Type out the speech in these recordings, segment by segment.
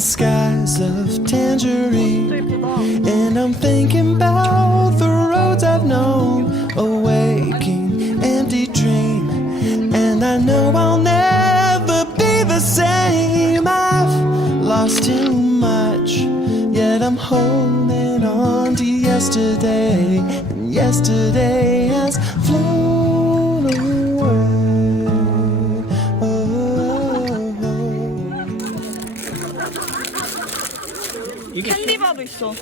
skies of tangerine. And I'm thinking about the roads I've known, a waking, empty dream. And I know I'll never be the same. I've lost too much, yet I'm holding on to yesterday. And yesterday has flown away. 캔디바도 있어.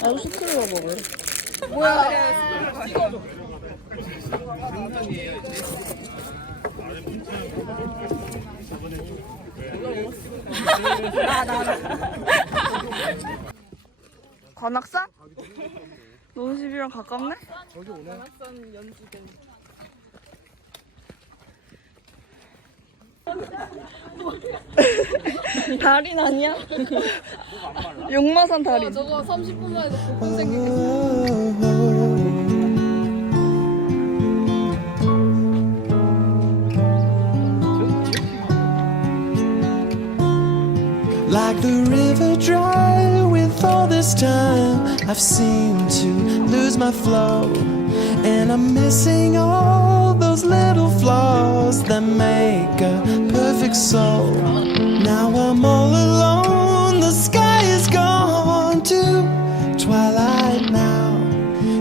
나도 스크류바 먹을래. 뭐야? 관악산? 너네 집이랑 가깝네? 관악산 연주된. 달인 아니야? 용마산 달인. 저거 30분만 해도 복근 생기겠어. Like the river dry with all this time, I've seemed to lose my flow. And I'm missing all those little flaws that make a perfect soul. Now I'm all alone, the sky is gone to twilight now.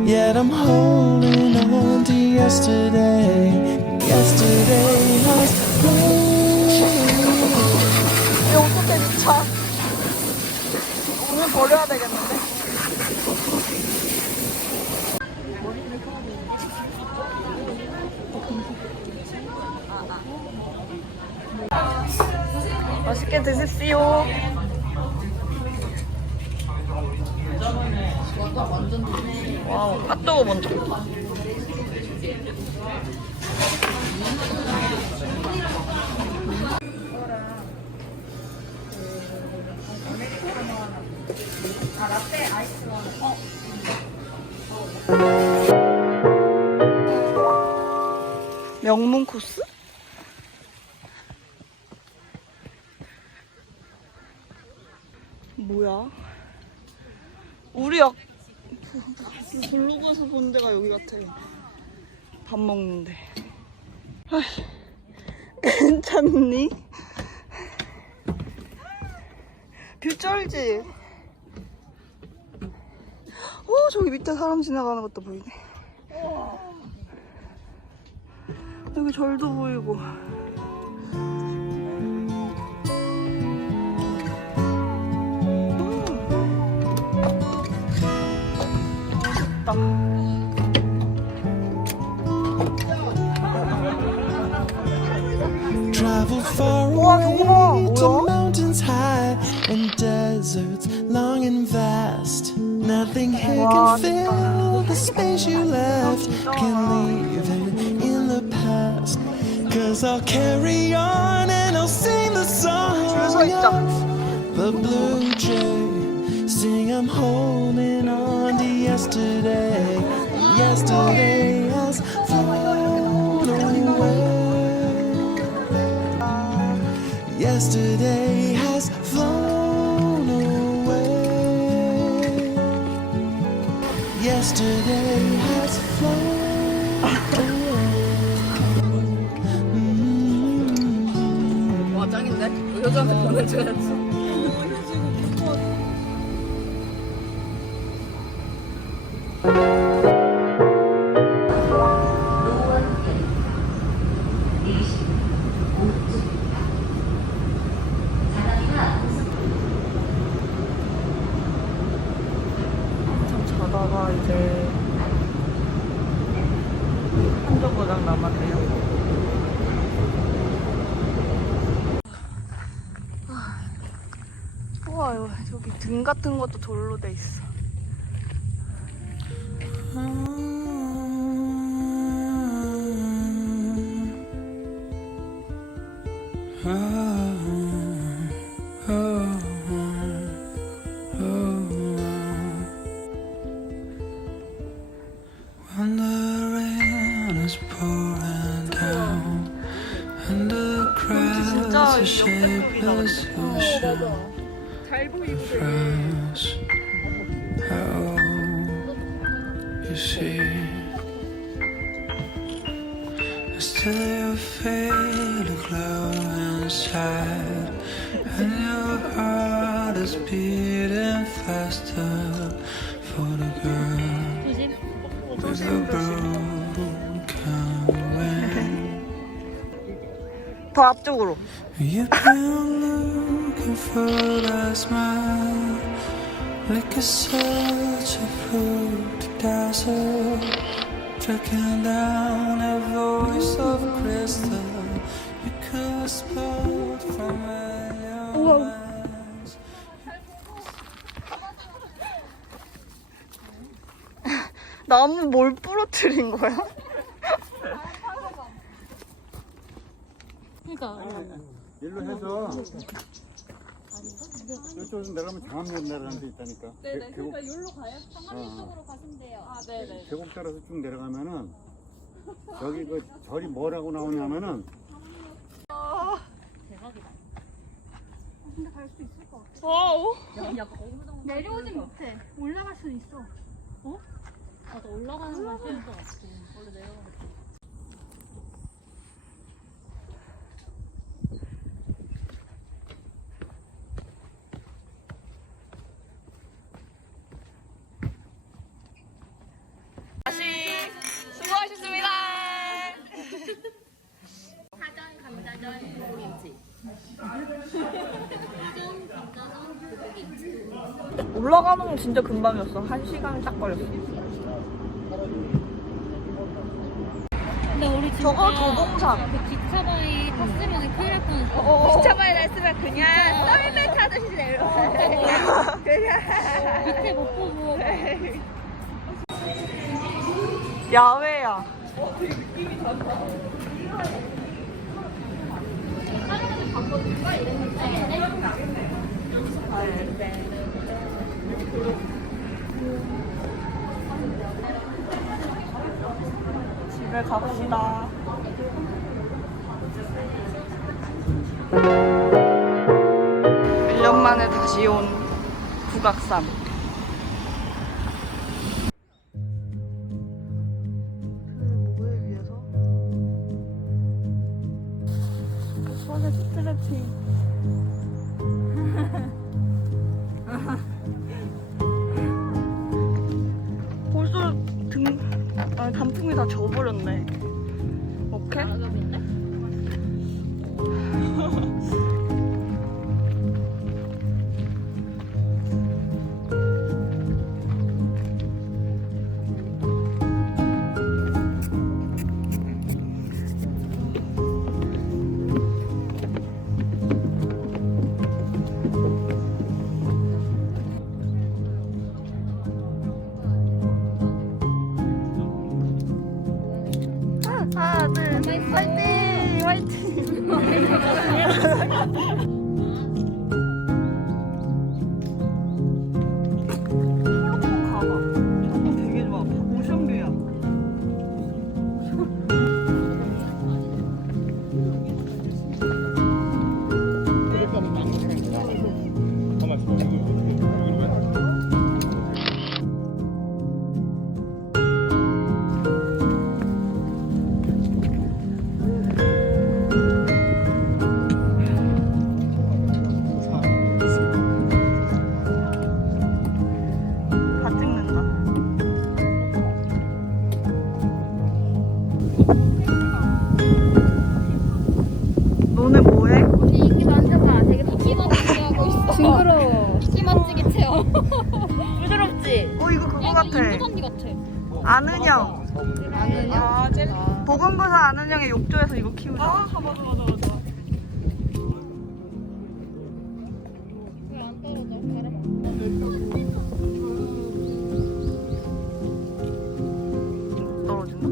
Yet I'm holding on to yesterday. Yesterday has gone. 이 어떡해 진짜. 오늘 버려야 되겠는데? 맛있게 드십시오. 와우, 핫도그 먼저. 라떼 아이스로 명문 코스? 뭐야? 우리 블로그에서 본 데가 여기 같아. 밥 먹는데. 아이, 괜찮니? 뷰 쩔지? 저기 밑에 사람 지나가는 것도 보이네. 여기 절도 보이고. 멋있다. Travel far away to mountains high and deserts long and vast. Nothing here can fill the space you left. Can't leave it in the past. Cause I'll carry on and I'll sing the song of the blue jay. Sing I'm holding on to yesterday. Yesterday has flown away. Yesterday has flown away. Yesterday has flown away. 와 짱인데? 여자한테 보내줘야지. 자다가 이제 한 정거장 남았네요. 우와, 저기 등 같은 것도 돌로 돼 있어. Wonder as you shine across. How you see, still you feel a glow inside, and your heart is beating faster for the girl with a broken wing. 더 앞쪽으로. You've been looking for that smile, like a such a fruit to dazzle, tracking down a voice of crystal. You could spot from your eyes. 나무 뭘 부러뜨린 거야? 그러니까 일로 해서 이쪽으로 내려가면 장암로 내려가는 데 있다니까. 네네. 계곡, 그러니까 여기로 가요? 상암리 쪽으로 가시면 돼요. 아 네네. 계곡 따라서 쭉 내려가면은 여기 그 절이 뭐라고 나오냐면은 대박이다. 근데 갈 수 있을 것 같아. 와우. 내려오진 못해. 올라갈 수는 있어. 어? 맞아, 올라가는 건 쉬울 것 같아. 원래 내려가는 거. 다시 수고하셨습니다. 사전 감자전 고김치. 사전 감자전 고김치. 올라가는 건 진짜 금방이었어. 1시간 딱 걸렸어. 근데 우리 진짜 저거 도봉산. 그 기차바위 탔으면 큰일 날 뻔했어. 기차바위 났으면 그냥 썰매 타듯이 내려와. 그냥. 밑에 못 보고. 야외야. 집에 갑시다. 일 년 만에 다시 온 북악산. 뭐에 위해서? 손에 스트레칭. 벌써 단풍이 다 져버렸네. 오케이? 하나, 둘, 셋, 화이팅! 화이팅! 초록봉 가봐. 저거 되게 좋아. 오션뷰야. 다 찍는다. 너네 뭐해? 언니 이렇게 만져봐. 되게 끼만지게 하고 있어. 징그러워. 끼만지게 체험. 부드럽지? 이거 그거 약간 같아. 인도 언니 같아. 아는형. 아는요? 보건부사 아는형의 욕조에서 이거 키우자. 맞아. 왜 안 떨어져? 떨어진다.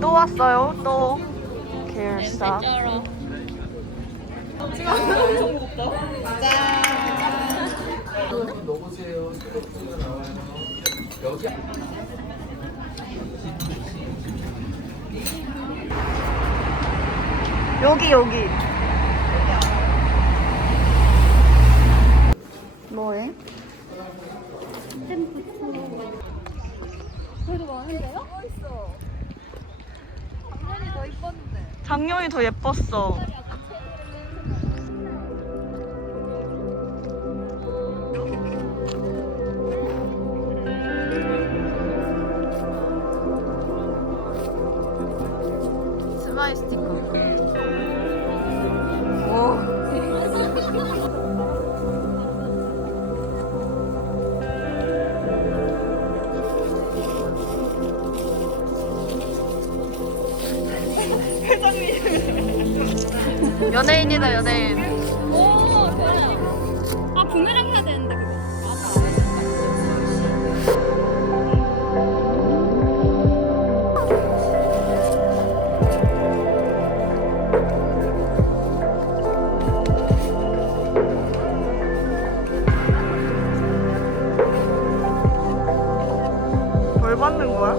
또 왔어요. 또. care. 맛있어. 여기. 뭐해? 그래도 많은데요? 작년이 더 예뻤어. 스마일 스티커. 오. 연예인이다, 연예인. 오, 좋아요. 아, 부메랑 해야 되는데, 그거. 뭘 받는 거야?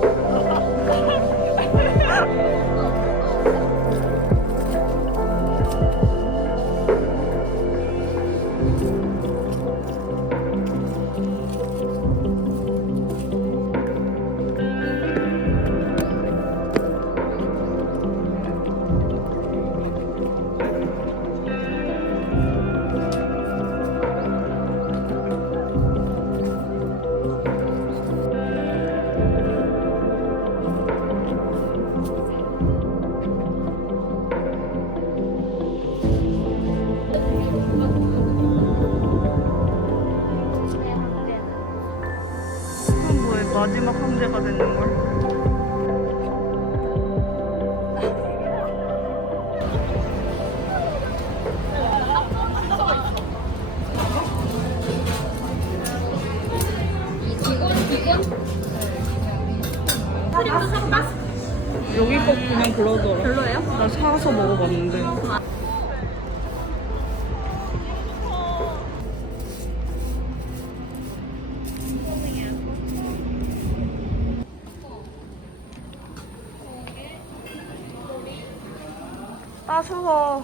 그럼 뭐해? 마지막 황제가 되는 걸? 여기 거 그냥 그러더라. 별로예요? 나 사서 먹어봤는데. 따스워.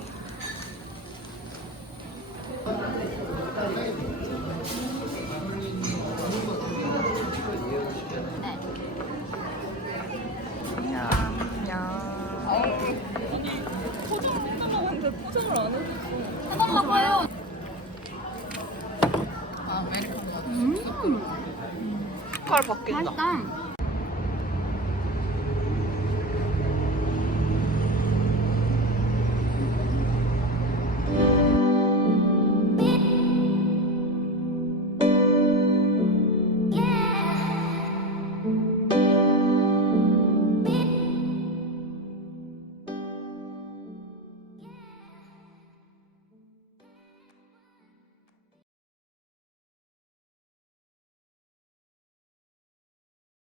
색깔 바뀐다. 맛있다.